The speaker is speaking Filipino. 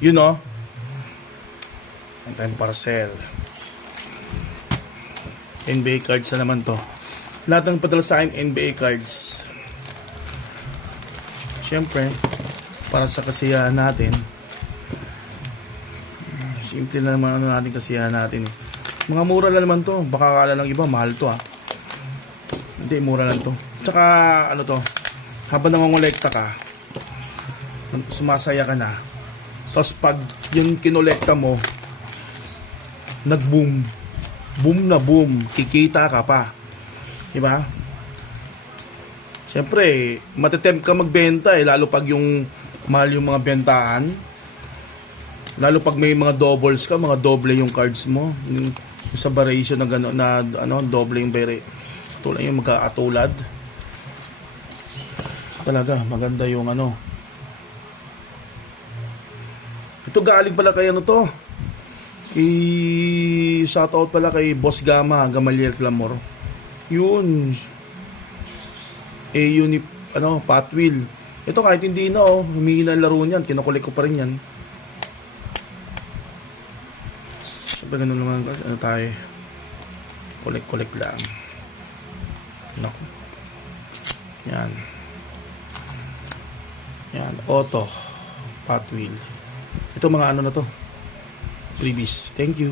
Yun o. Time parcel. NBA cards na naman to. Lahat ng padala sa akin NBA cards. Siyempre, para sa kasiyahan natin. Simple na naman ano natin kasiyahan natin eh. Mga mura lang naman to. Baka akala ng iba mahal to ah. Hindi, mura lang to. Tsaka ano to, habang nangongolekta ka, sumasaya ka na. Tapos pag yung kinolekta mo nag-boom, boom na boom, kikita ka pa, diba? Siyempre matetempt ka magbenta eh, lalo pag yung mahal yung mga bentahan, lalo pag may mga doubles ka, mga doble yung cards mo, yung sa variation na gano'n, na ano, doble yung tulad yung magkaatulad. Talaga maganda yung ano. Ito galing pala kay ano to, shoutout pala kay Boss Gama, Gamaliel Clamor. Yun. Unip, ano, Pat Wheel. Ito kahit hindi na oh, humingi na laro niyan, kinukulik ko pa rin yan. Sabi ganun naman, ano tayo, kulik lang. Naku. Yan. Yan, auto, Pat Wheel. Ito mga ano na to, freebies. Thank you.